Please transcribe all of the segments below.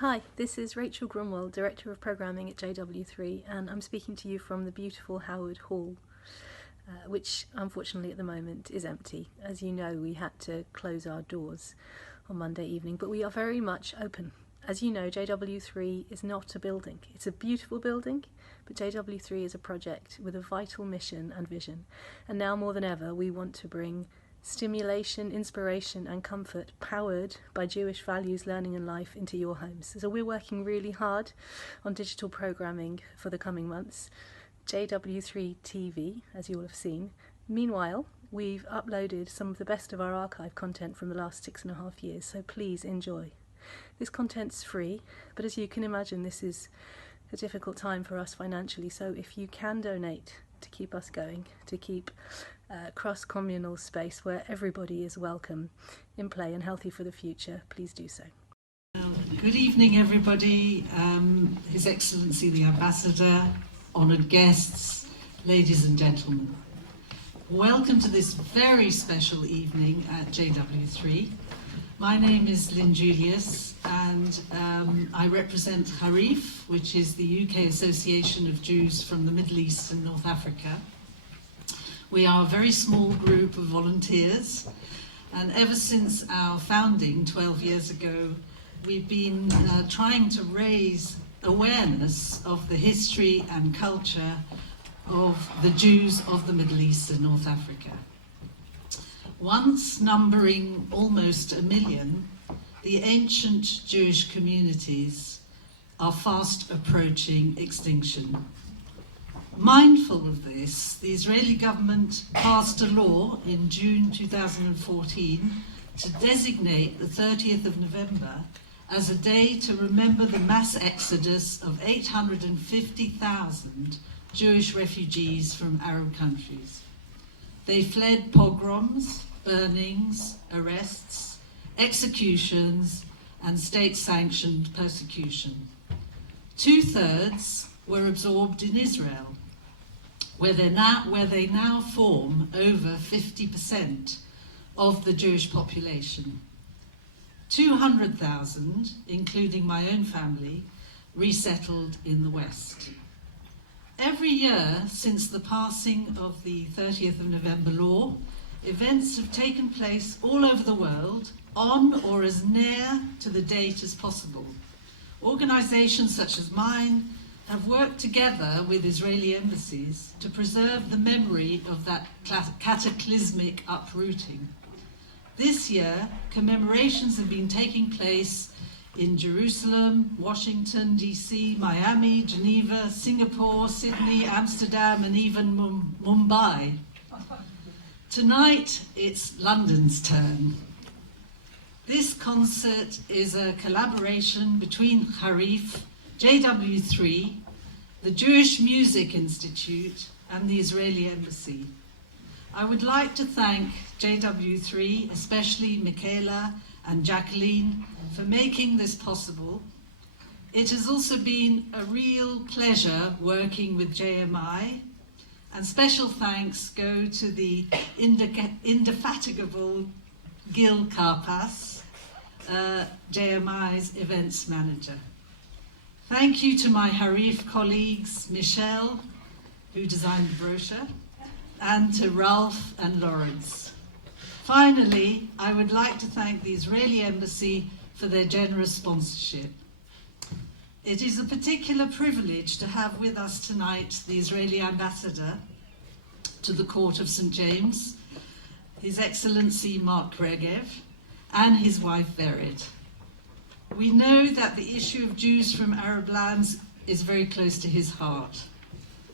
Hi, this is Rachel Grunwald, Director of Programming at JW3, and I'm speaking to you from the beautiful Howard Hall, which unfortunately at the moment is empty. As you know, we had to close our doors on Monday evening, but we are very much open. As you know, JW3 is not a building. It's a beautiful building, but JW3 is a project with a vital mission and vision. And now more than ever, we want to bring stimulation, inspiration and comfort powered by Jewish values, learning and life into your homes. So we're working really hard on digital programming for the coming months. JW3 TV, as you will have seen. Meanwhile, we've uploaded some of the best of our archive content from the last 6.5 years, so please enjoy. This content's free, but as you can imagine, this is a difficult time for us financially, so if you can donate to keep us going, to keep cross-communal space where everybody is welcome in play and healthy for the future, please do so. Good evening, everybody. His Excellency the Ambassador, honoured guests, ladies and gentlemen. Welcome to this very special evening at JW3. My name is Lynn Julius, and I represent Harif, which is the UK Association of Jews from the Middle East and North Africa. We are a very small group of volunteers, and ever since our founding 12 years ago, we've been trying to raise awareness of the history and culture of the Jews of the Middle East and North Africa. Once numbering almost 1 million, the ancient Jewish communities are fast approaching extinction. Mindful of this, the Israeli government passed a law in June 2014 to designate the 30th of November as a day to remember the mass exodus of 850,000 Jewish refugees from Arab countries. They fled pogroms, burnings, arrests, executions, and state-sanctioned persecution. 2/3 were absorbed in Israel, where they now form over 50% of the Jewish population. 200,000, including my own family, resettled in the West. Every year since the passing of the 30th of November law, events have taken place all over the world, on or as near to the date as possible. Organizations such as mine have worked together with Israeli embassies to preserve the memory of that cataclysmic uprooting. This year, commemorations have been taking place in Jerusalem, Washington, DC, Miami, Geneva, Singapore, Sydney, Amsterdam, and even Mumbai. Tonight, it's London's turn. This concert is a collaboration between Harif, JW3, the Jewish Music Institute, and the Israeli Embassy. I would like to thank JW3, especially Michaela and Jacqueline, for making this possible. It has also been a real pleasure working with JMI, and special thanks go to the indefatigable Gil Karpas, JMI's events manager. Thank you to my Harif colleagues, Michelle, who designed the brochure, and to Ralph and Lawrence. Finally, I would like to thank the Israeli Embassy for their generous sponsorship. It is a particular privilege to have with us tonight the Israeli Ambassador to the Court of St. James, His Excellency Mark Regev, and his wife Vered. We know that the issue of Jews from Arab lands is very close to his heart.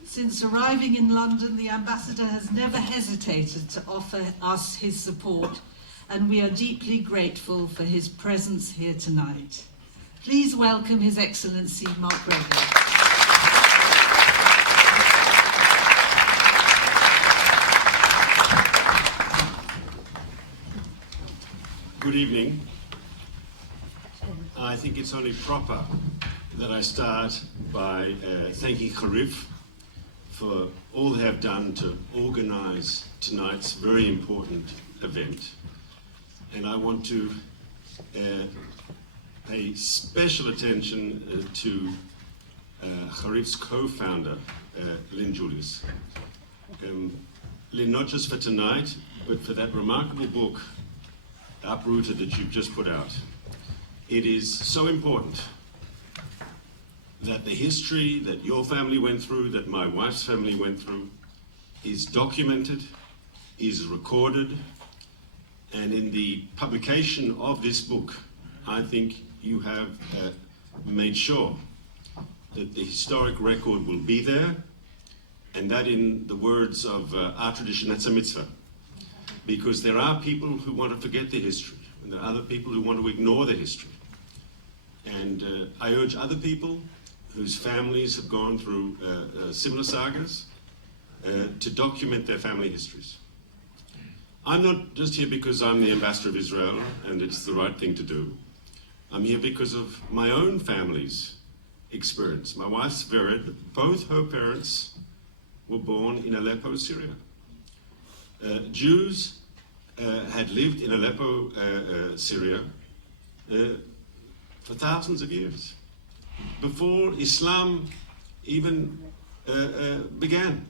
Since arriving in London, the Ambassador has never hesitated to offer us his support, and we are deeply grateful for his presence here tonight. Please welcome His Excellency Mark Regev. Good evening. I think it's only proper that I start by thanking Harif for all they have done to organize tonight's very important event. And I want to pay special attention to Harif's co-founder, Lynn Julius. Lynn, not just for tonight, but for that remarkable book, Uprooted, that you've just put out. It is so important that the history that your family went through, that my wife's family went through, is documented, is recorded, and in the publication of this book, I think you have made sure that the historic record will be there, and that, in the words of our tradition, that's a mitzvah. Because there are people who want to forget the history, and there are other people who want to ignore the history. And I urge other people whose families have gone through similar sagas to document their family histories. I'm not just here because I'm the ambassador of Israel and it's the right thing to do. I'm here because of my own family's experience. My wife's Vered, both her parents were born in Aleppo, Syria. Jews had lived in Aleppo, Syria, for thousands of years, before Islam even began.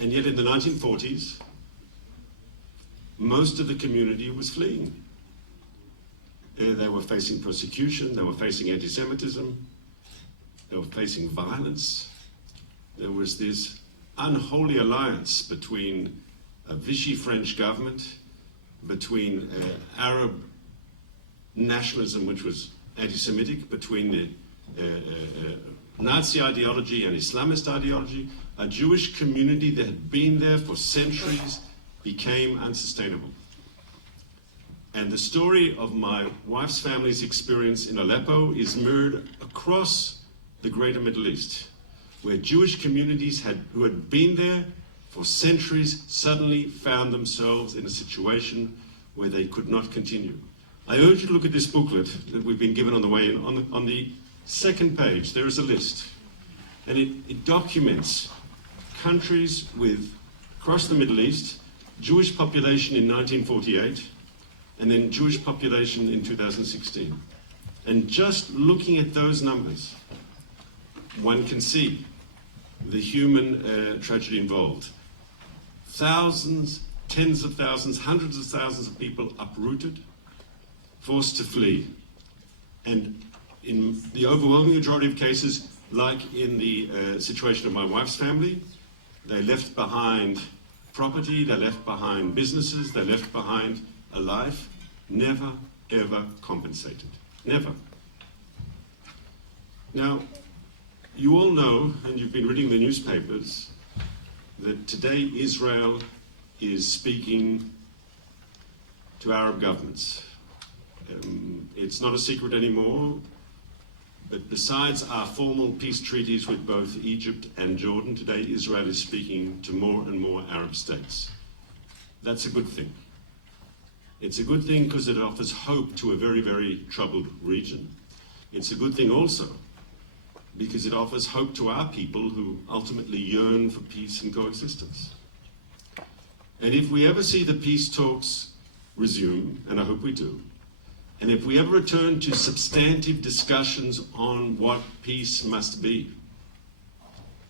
And yet in the 1940s, most of the community was fleeing. They were facing persecution, they were facing anti-Semitism, they were facing violence. There was this unholy alliance between a Vichy French government, between Arab nationalism, which was anti-Semitic, between the Nazi ideology and Islamist ideology. A Jewish community that had been there for centuries became unsustainable. And the story of my wife's family's experience in Aleppo is mirrored across the greater Middle East, where Jewish communities who had been there for centuries suddenly found themselves in a situation where they could not continue. I urge you to look at this booklet that we've been given on the way in. On the second page, there is a list, and it documents countries across the Middle East, Jewish population in 1948, and then Jewish population in 2016. And just looking at those numbers, one can see the human tragedy involved. Thousands, tens of thousands, hundreds of thousands of people uprooted, forced to flee. And in the overwhelming majority of cases, like in the situation of my wife's family, they left behind property, they left behind businesses, they left behind a life, never, ever compensated. Never. Now, you all know, and you've been reading the newspapers, that today Israel is speaking to Arab governments. It's not a secret anymore, but besides our formal peace treaties with both Egypt and Jordan, today Israel is speaking to more and more Arab states. That's a good thing. It's a good thing because it offers hope to a very, very troubled region. It's a good thing also because it offers hope to our people who ultimately yearn for peace and coexistence. And if we ever see the peace talks resume, and I hope we do, and if we ever return to substantive discussions on what peace must be,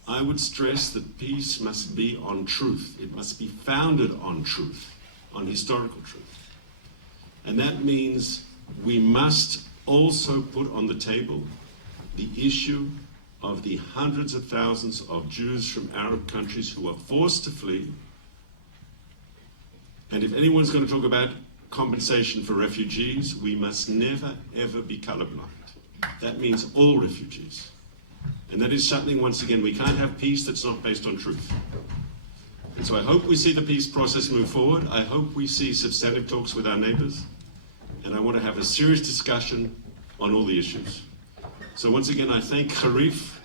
I would stress that peace must be on truth. It must be founded on truth, on historical truth. And that means we must also put on the table the issue of the hundreds of thousands of Jews from Arab countries who are forced to flee. And if anyone's going to talk about compensation for refugees, we must never, ever be colorblind. That means all refugees. And that is something, once again, we can't have peace that's not based on truth. And so I hope we see the peace process move forward. I hope we see substantive talks with our neighbors. And I want to have a serious discussion on all the issues. So once again, I thank Harif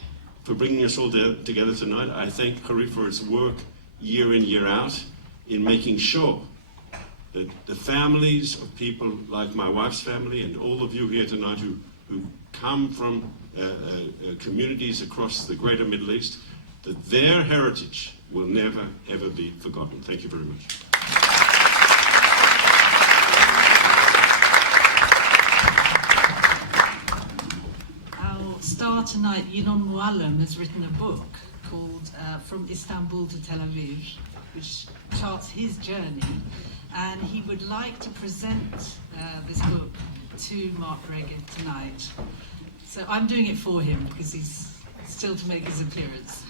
for bringing us all together tonight. I thank Harif for its work year in, year out in making sure that the families of people like my wife's family and all of you here tonight who come from communities across the greater Middle East, that their heritage will never, ever be forgotten. Thank you very much. tonight, Yinon Mualem has written a book called From Istanbul to Tel Aviv, which charts his journey, and he would like to present this book to Mark Regan tonight. So I'm doing it for him because he's still to make his appearance.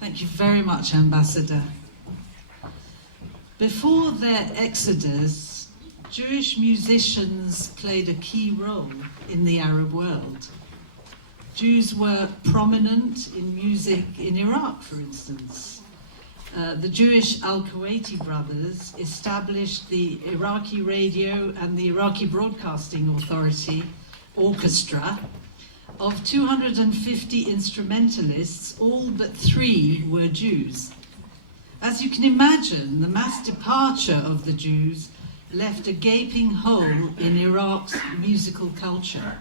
Thank you very much, Ambassador. Before their exodus, Jewish musicians played a key role in the Arab world. Jews were prominent in music in Iraq, for instance. The Jewish Al-Kuwaiti brothers established the Iraqi Radio and the Iraqi Broadcasting Authority orchestra. Of 250 instrumentalists, all but 3 were Jews. As you can imagine, the mass departure of the Jews left a gaping hole in Iraq's musical culture.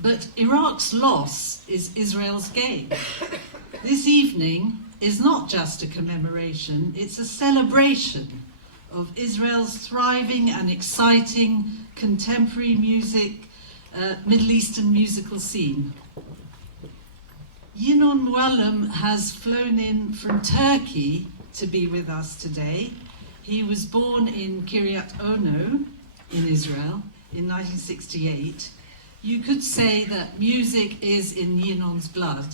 But Iraq's loss is Israel's gain. This evening is not just a commemoration, it's a celebration of Israel's thriving and exciting contemporary music, Middle Eastern musical scene. Yinon Mualem has flown in from Turkey to be with us today. He was born in Kiryat Ono in Israel in 1968. You could say that music is in Yinon's blood.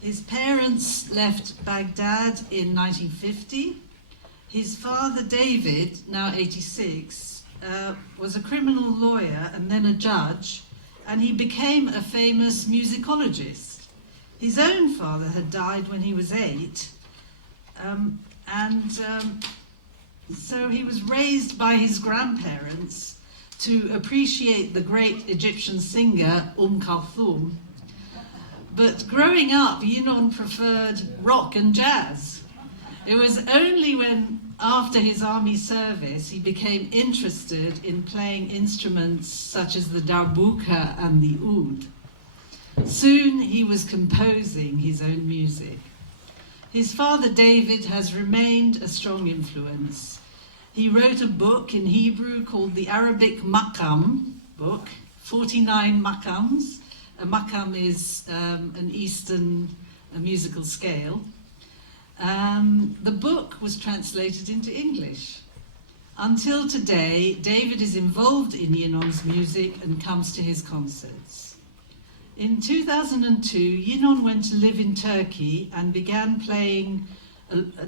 His parents left Baghdad in 1950. His father, David, now 86, was a criminal lawyer and then a judge, and he became a famous musicologist. His own father had died when he was 8, so he was raised by his grandparents to appreciate the great Egyptian singer Kulthum. But growing up, Yinon preferred rock and jazz. It was only when, after his army service, he became interested in playing instruments such as the darbuka and the oud. Soon he was composing his own music. His father David has remained a strong influence. He wrote a book in Hebrew called the Arabic Makam book, 49 makams. A makam is an Eastern musical scale. The book was translated into English. Until today, David is involved in Yinon's music and comes to his concerts. In 2002, Yinon went to live in Turkey and began playing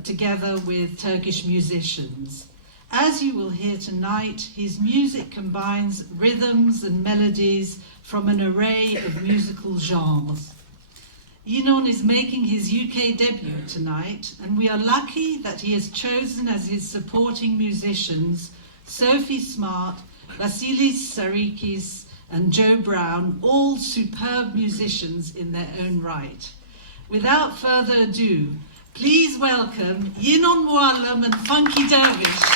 together with Turkish musicians. As you will hear tonight, his music combines rhythms and melodies from an array of musical genres. Yinon is making his UK debut tonight, and we are lucky that he has chosen as his supporting musicians Sophie Smart, Vasilis Sarikis, and Joe Brown, all superb musicians in their own right. Without further ado, please welcome Yinon Mualem and Funky Dervish.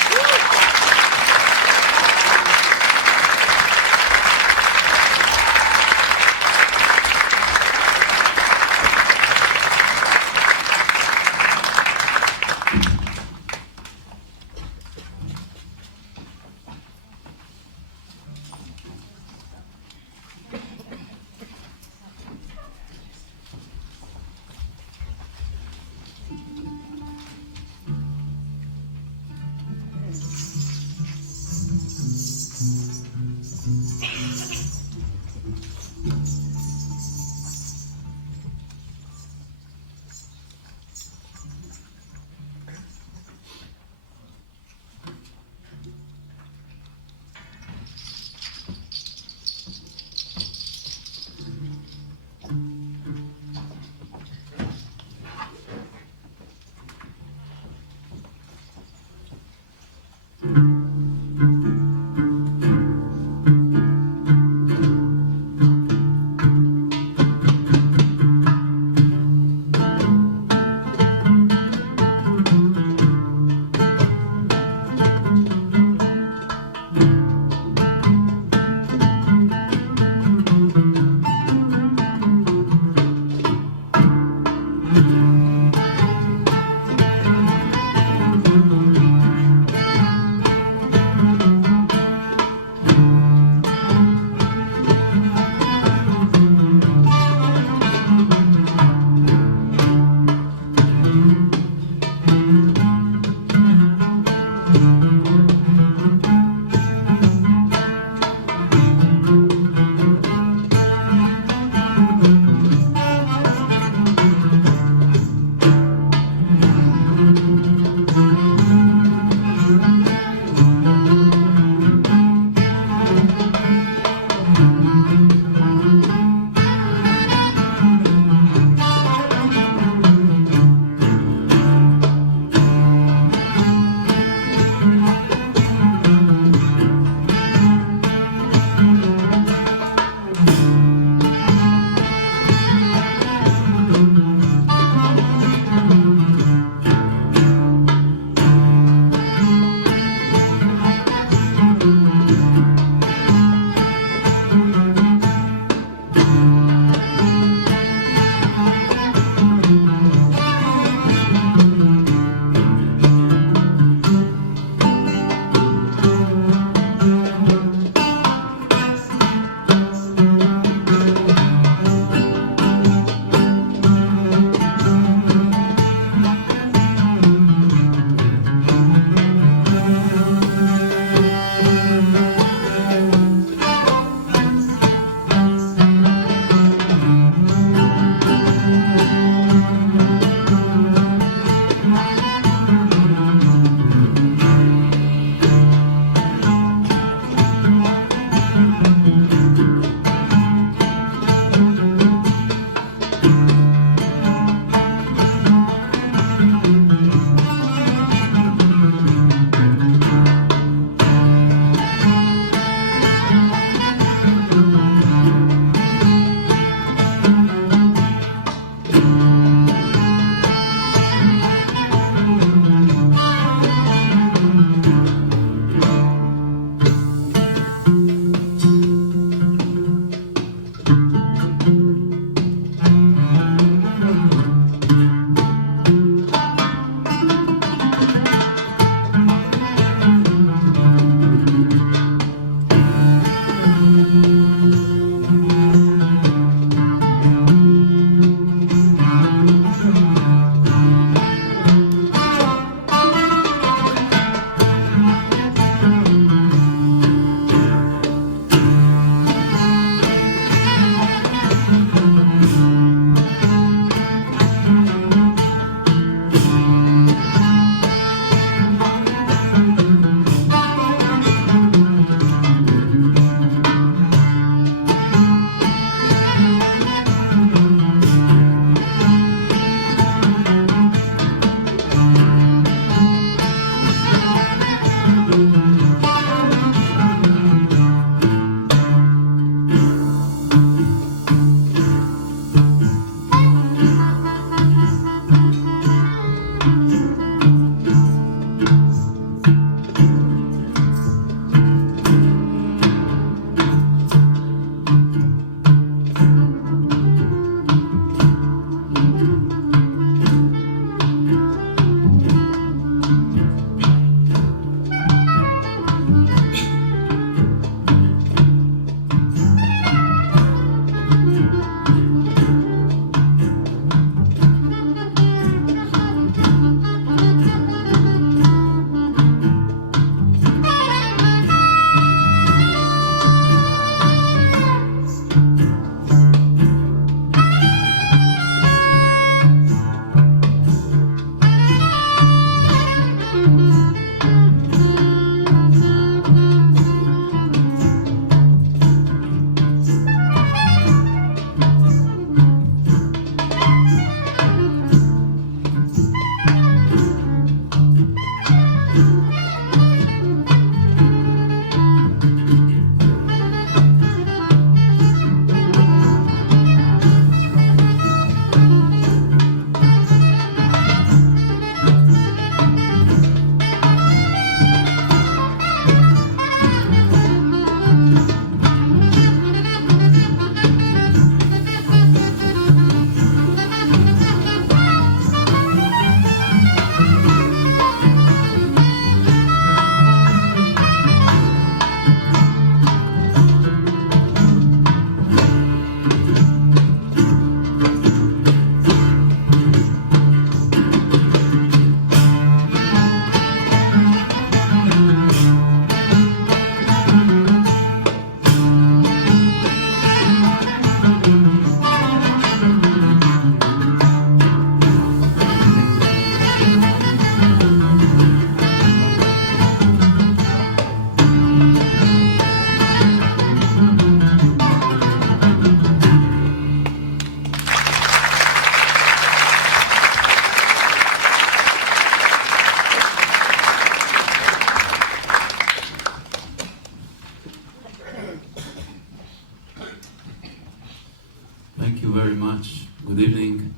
very much. Good evening.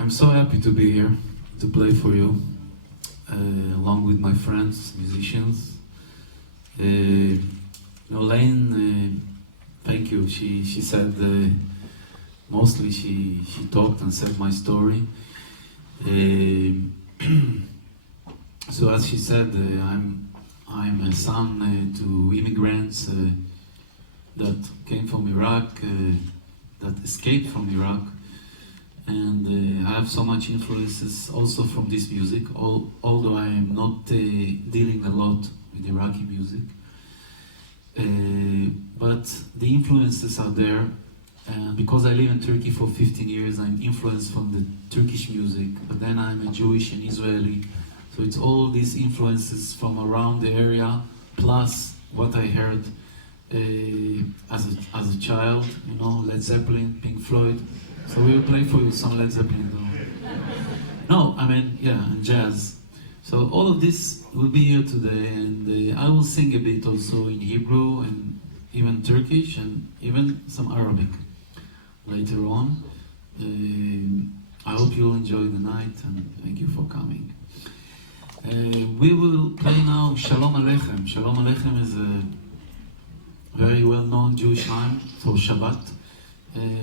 I'm so happy to be here to play for you, along with my friends, musicians. Lane, thank you. She said, mostly she talked and said my story. So as she said, I'm a son to immigrants that came from Iraq, that escaped from Iraq, and I have so much influences also from this music, although I am not dealing a lot with Iraqi music. But the influences are there, and because I live in Turkey for 15 years, I'm influenced from the Turkish music, but then I'm a Jewish and Israeli, so it's all these influences from around the area, plus what I heard as a child, Led Zeppelin, Pink Floyd. So we will play for you some Led Zeppelin though. No, I mean, yeah, and jazz. So all of this will be here today, and I will sing a bit also in Hebrew and even Turkish and even some Arabic later on. I hope you'll enjoy the night, and thank you for coming. We will play now Shalom Aleichem. Shalom Aleichem is a very well-known Jewish hymn for Shabbat.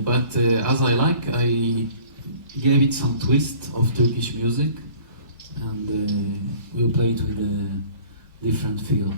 But as I gave it some twist of Turkish music, and we'll play it with a different feel.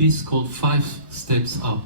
piece called 5 Steps Up.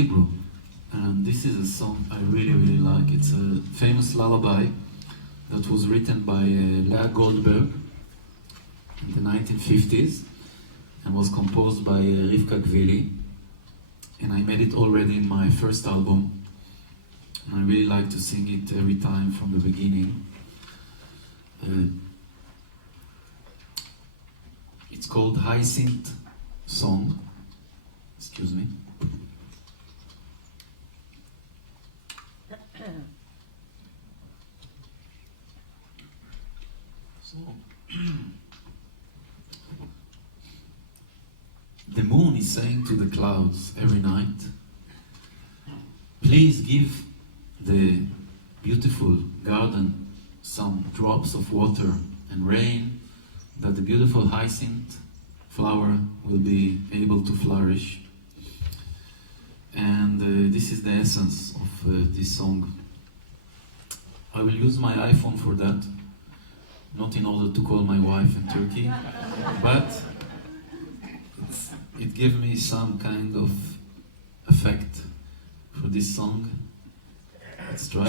Hebrew. And this is a song I really, really like. It's a famous lullaby that was written by Leah Goldberg in the 1950s and was composed by Rivka Gvili. And I made it already in my first album. And I really like to sing it every time from the beginning. It's called Hyacinth Song. Excuse me. So, the moon is saying to the clouds every night, please give the beautiful garden some drops of water and rain, that the beautiful hyacinth flower will be able to flourish. And this is the essence of this song. I will use my iPhone for that, not in order to call my wife in Turkey, but it gave me some kind of effect for this song. Let's try.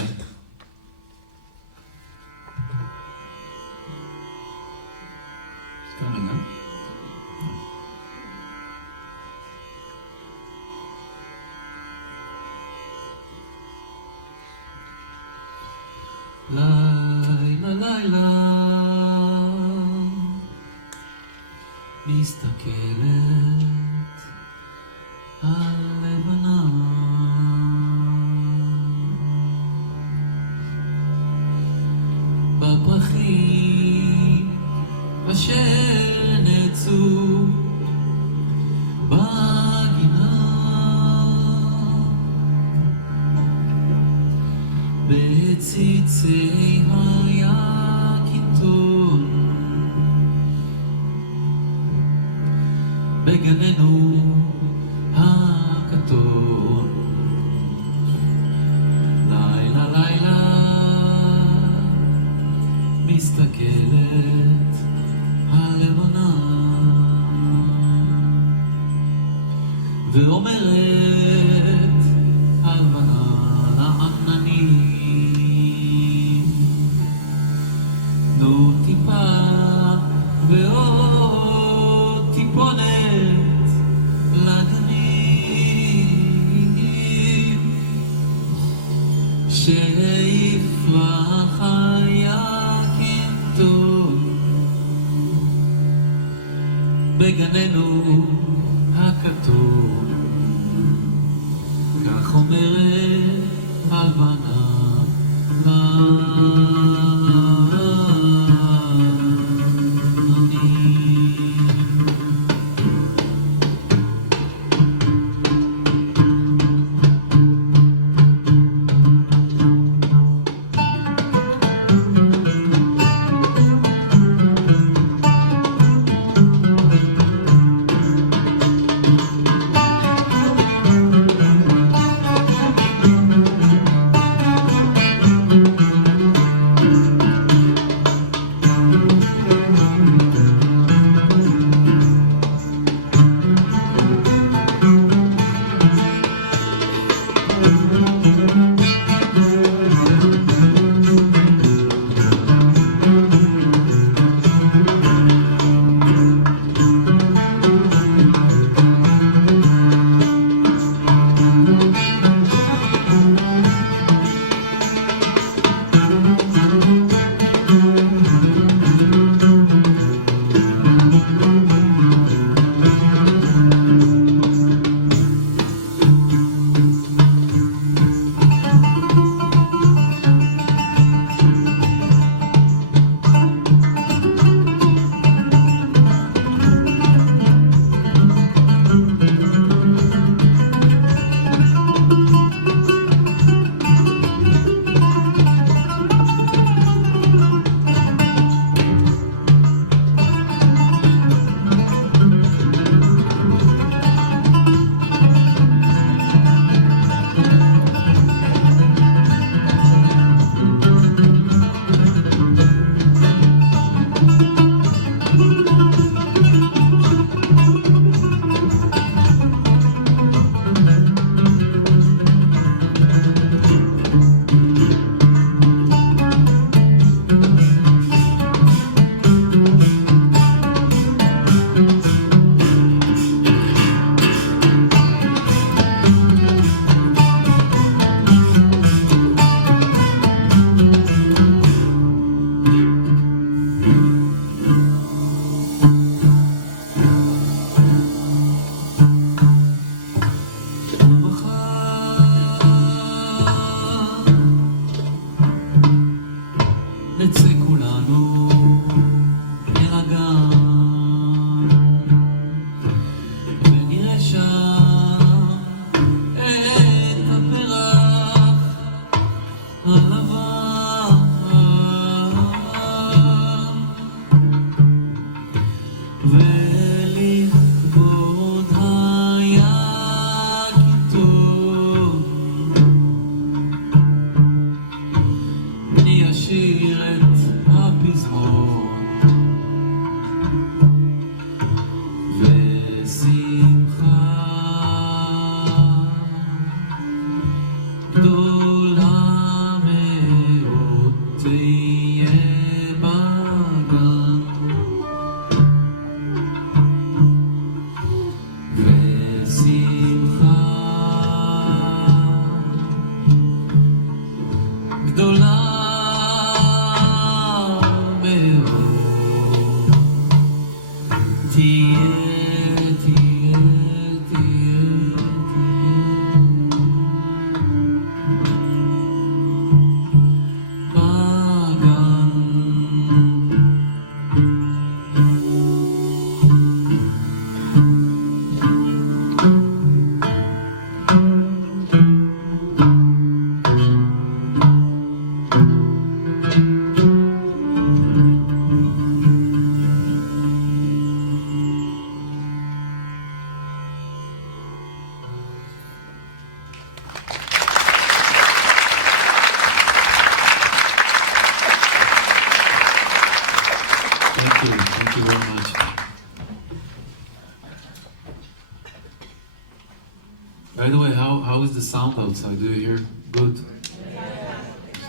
It's coming up. לילה לילה מסתכלת על לבנה בפרחים אשר נעצו בגינה בציצי היקינטון בגננו הקטון לילה לילה מסתכלת הלבנה ואומרת הלבנה לעננים נו טיפה ועוד טיפונת לגנים שיפרח היקינטון בגננו הכתוב כך אומרת הלבנה פזמון ושמחה גדולה מאוד תהיה בגן ושמחה גדולה מאוד תהיה Thank you very much. By the way, how is the sound outside? Do you hear good?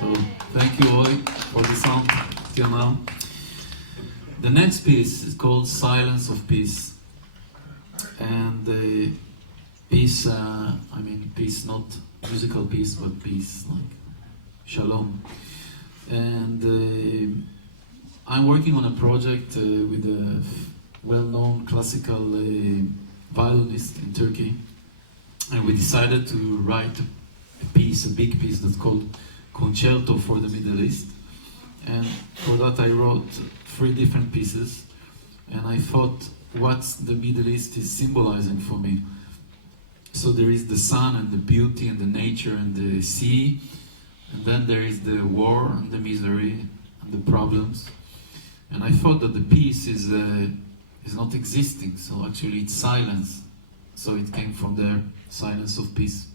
So thank you all for the sound till now. The next piece is called Silence of Peace. And peace, I mean peace, not musical peace, but peace, like shalom. And I'm working on a project with a well-known classical violinist in Turkey, and we decided to write a piece, a big piece that's called Concerto for the Middle East. And for that I wrote 3 different pieces, and I thought what the Middle East is symbolizing for me. So there is the sun and the beauty and the nature and the sea, and then there is the war and the misery and the problems. And I thought that the peace is not existing, so actually it's silence. So it came from there, silence of peace.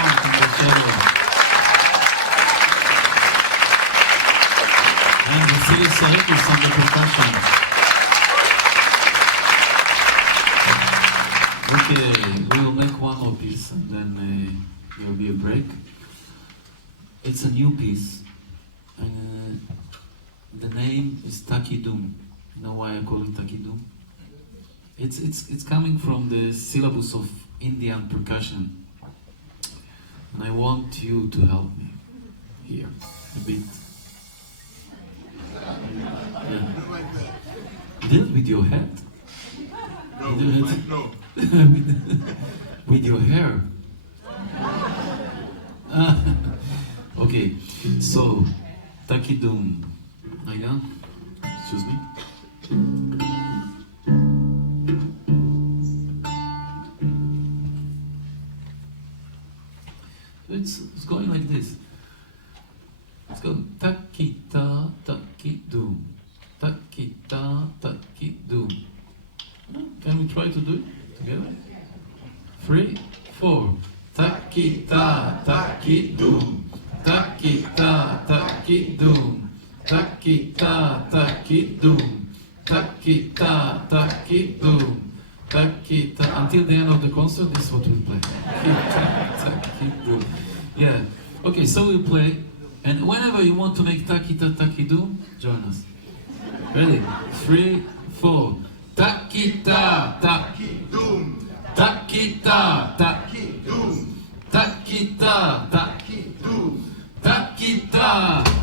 sound from the cello. And Vasily Saekis on the percussion. Okay, we will make one more piece and then there will be a break. It's a new piece. The name is Takidum. You know why I call it Takidum? It's coming from the syllabus of Indian percussion. And I want you to help me here a bit. Yeah. You did it with your head? No, You did it? no. With your hair. Okay, so Takidum. Again, excuse me. It's going like this. It's going takita takidum, takita takidum. Can we try to do it together? 3, 4. Takita takidum, takita takidum, takita takidum, takita takidum, takita. Until the end of the concert, this is what we play. Takidum. Yeah. Okay, so we play, and whenever you want to make takita takidum, join us. Ready? 3, 4. Takita takidum, takita takidum, takita takidum, takita. Takidum.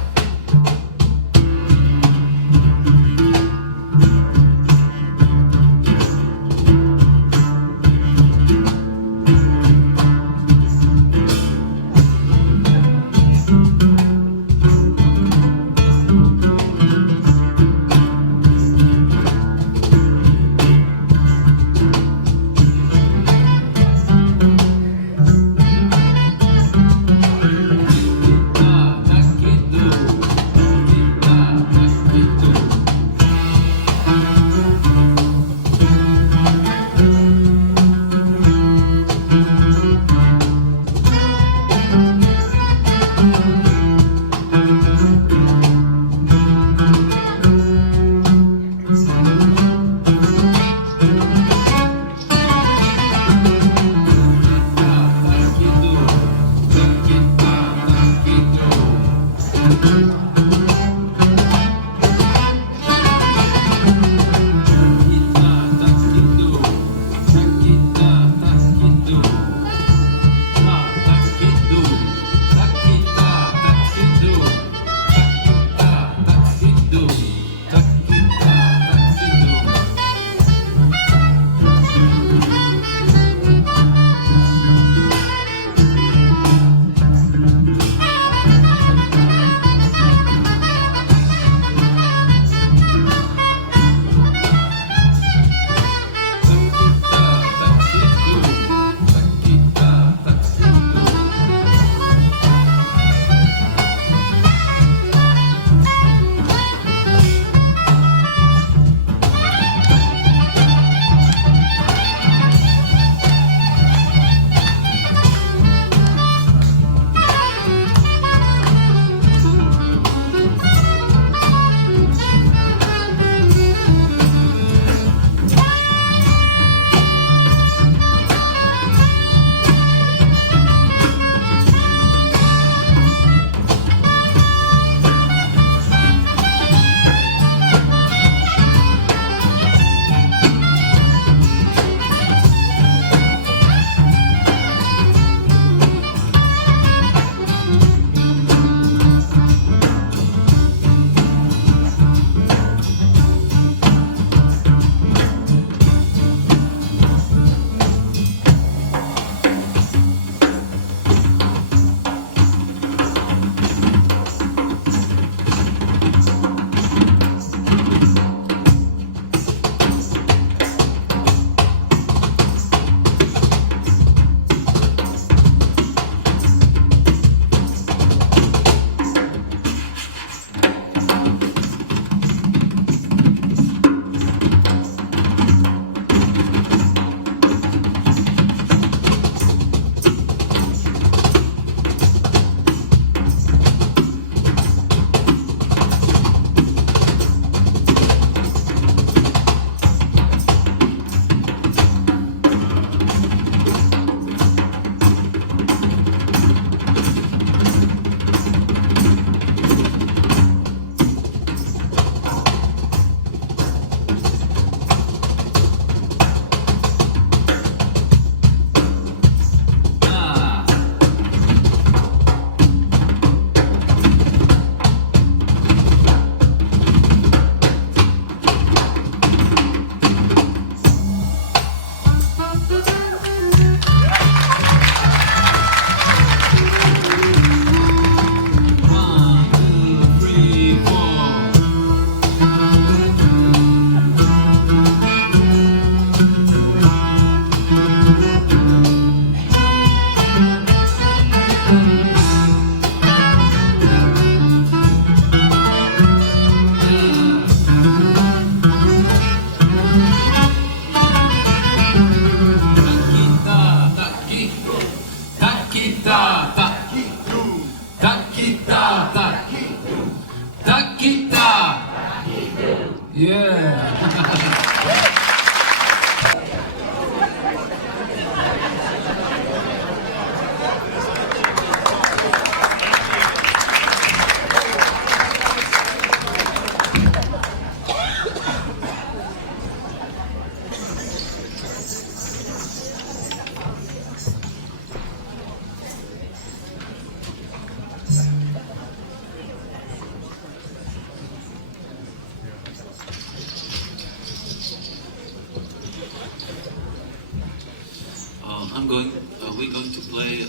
we're going to play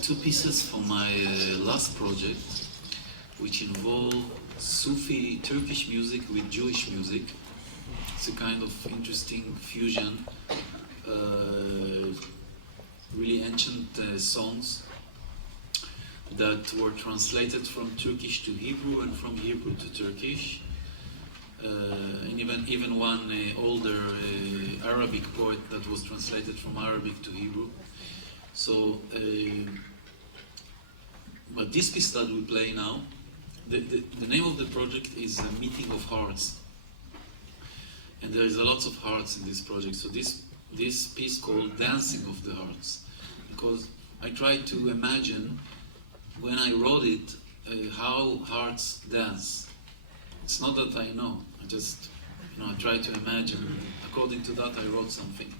two pieces from my last project, which involve Sufi Turkish music with Jewish music. It's a kind of interesting fusion, really ancient songs that were translated from Turkish to Hebrew and from Hebrew to Turkish. And even one older Arabic poet that was translated from Arabic to Hebrew. So, but this piece that we play now, the name of the project is A Meeting of Hearts. And there is a lot of hearts in this project. So this piece called Dancing of the Hearts, because I tried to imagine when I wrote it how hearts dance. It's not that I know. I just, I try to imagine. According to that, I wrote something.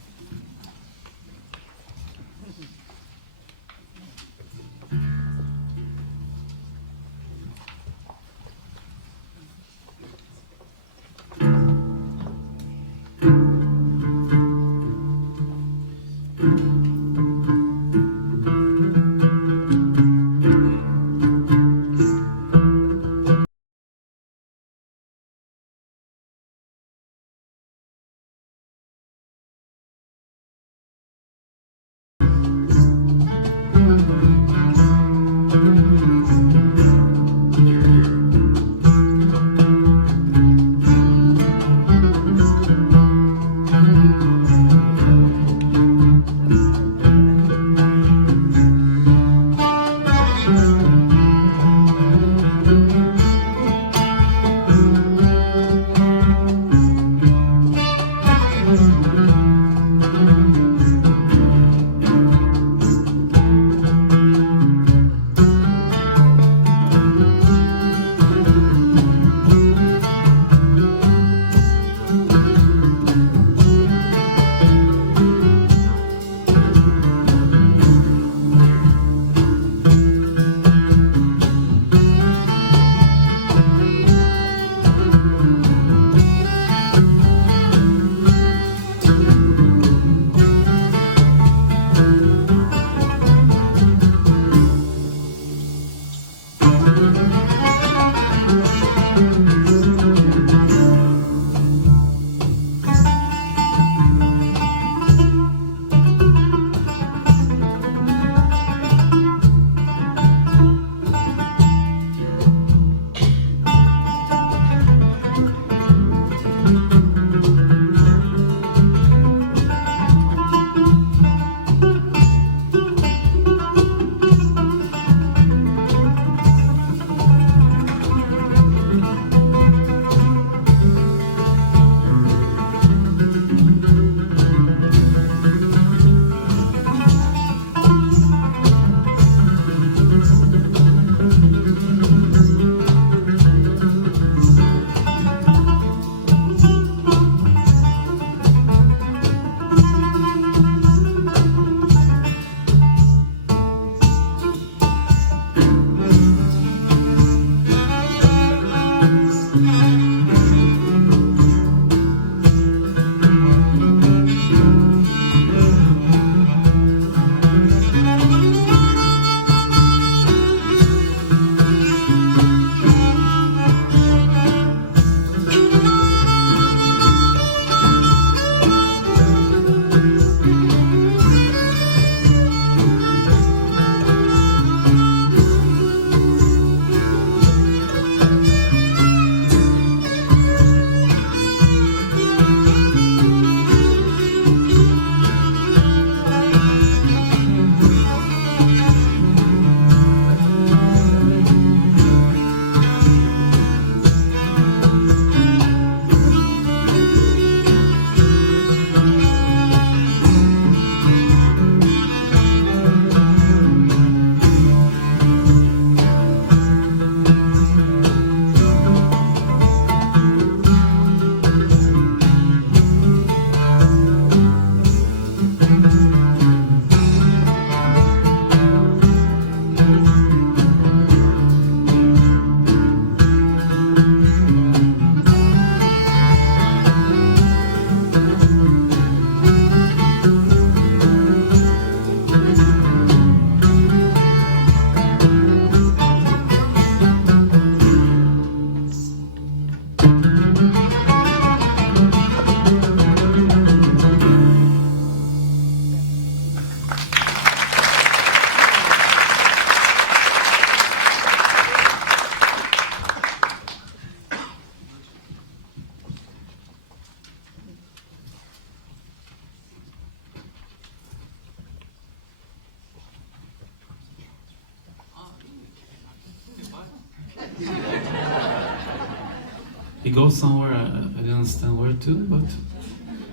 He goes somewhere, I didn't understand where to, but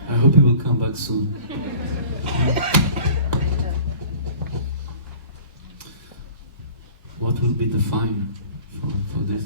I hope he will come back soon. What will be the fine for this?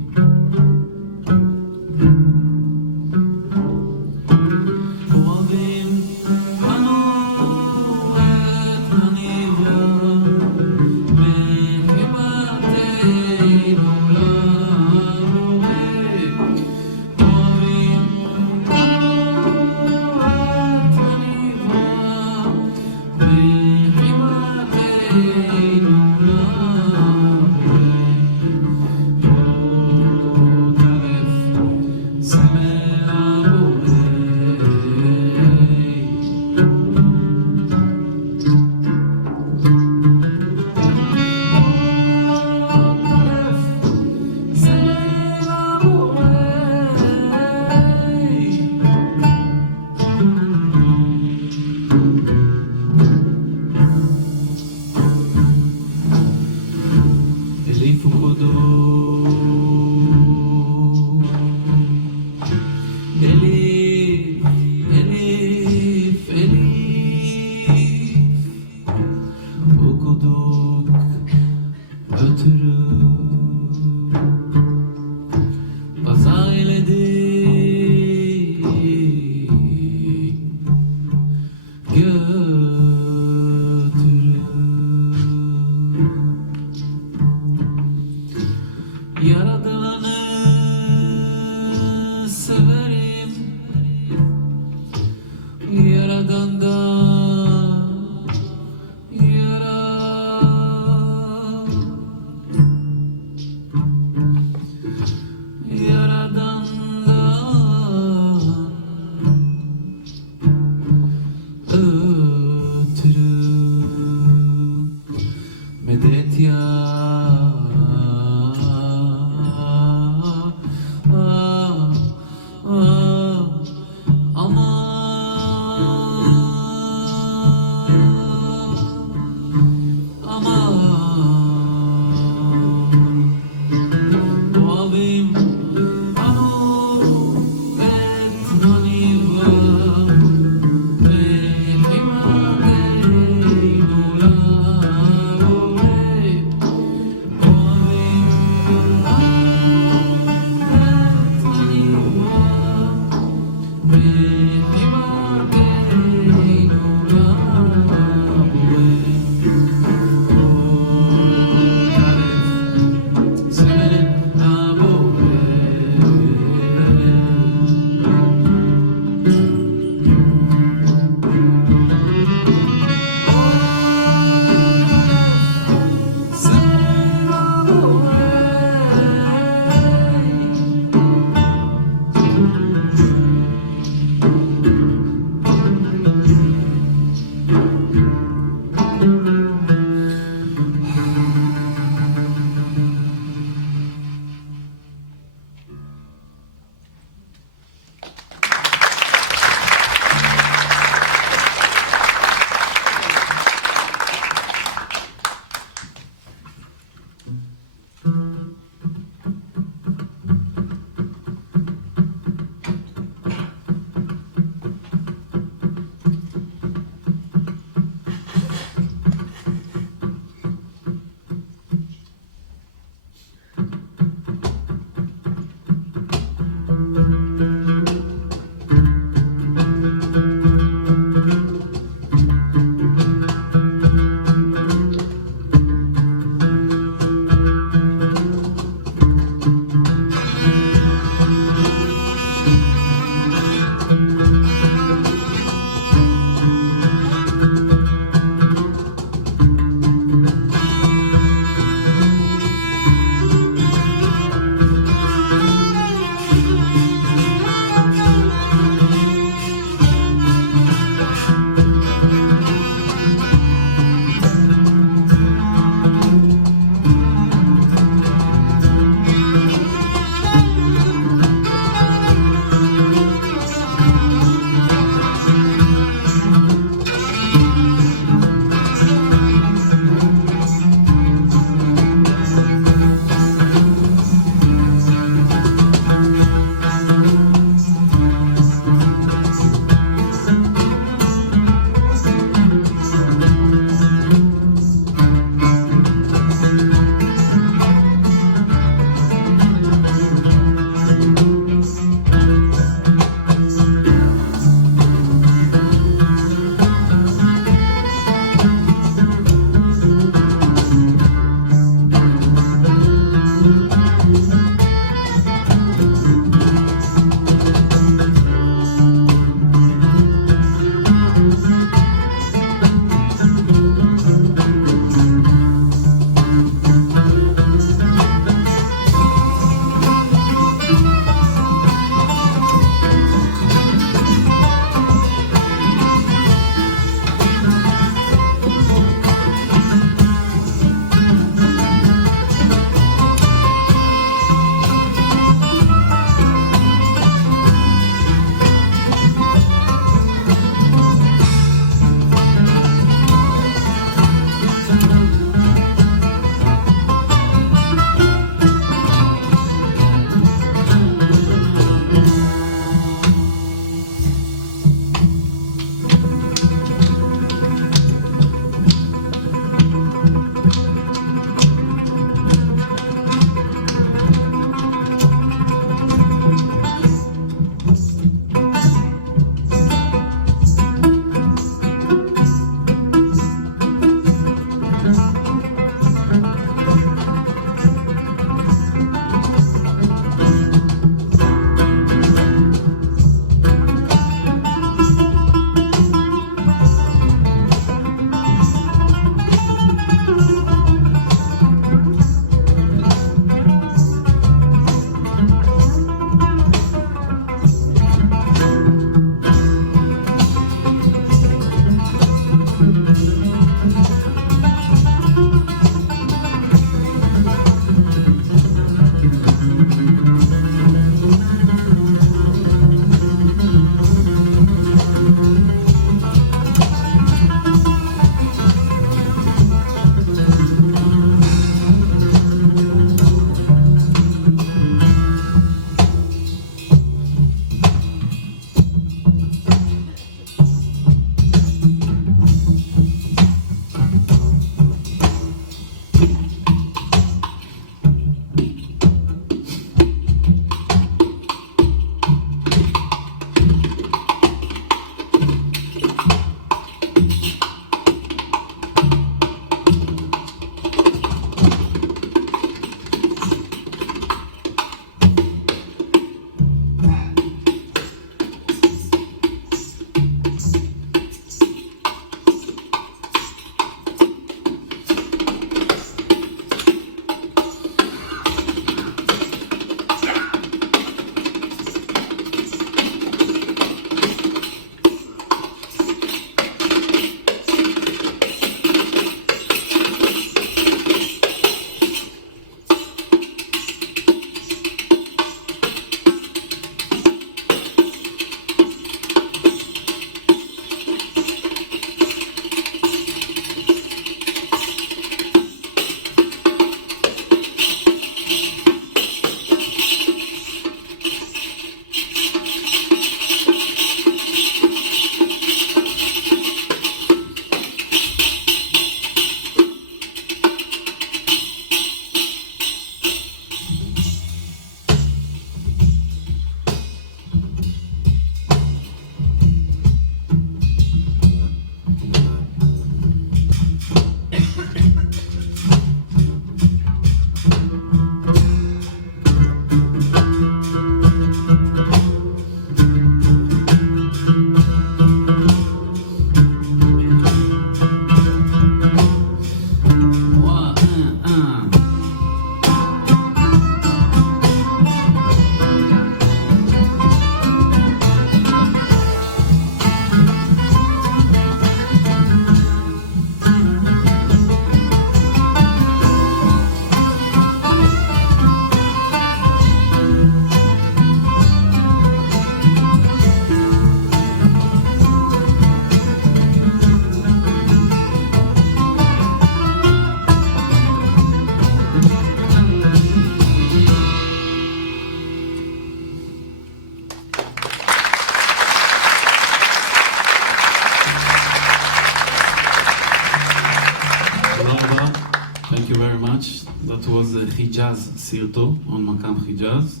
Hijaz Sirto on Makam Hijaz.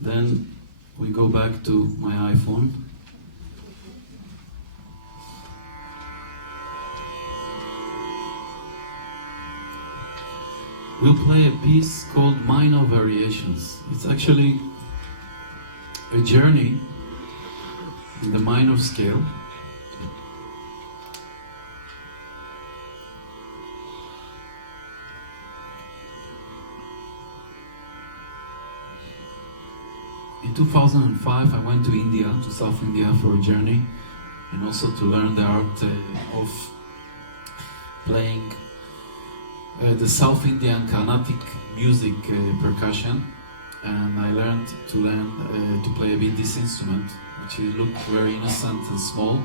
Then we go back to my iPhone. We'll play a piece called Minor Variations. It's actually a journey in the minor scale. In 2005, I went to India, to South India for a journey, and also to learn the art of playing the South Indian Carnatic music percussion. And I learned to play a bit this instrument, which looks very innocent and small,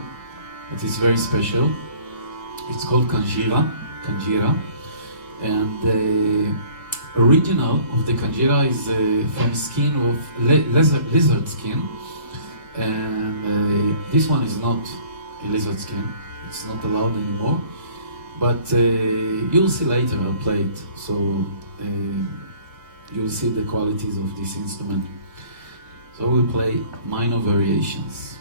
but it's very special. It's called kanjira, and the original of the kanjira is from skin of lizard skin, and this one is not a lizard skin. It's not allowed anymore, but you'll see later. I'll play it, so you'll see the qualities of this instrument. So we play minor variations.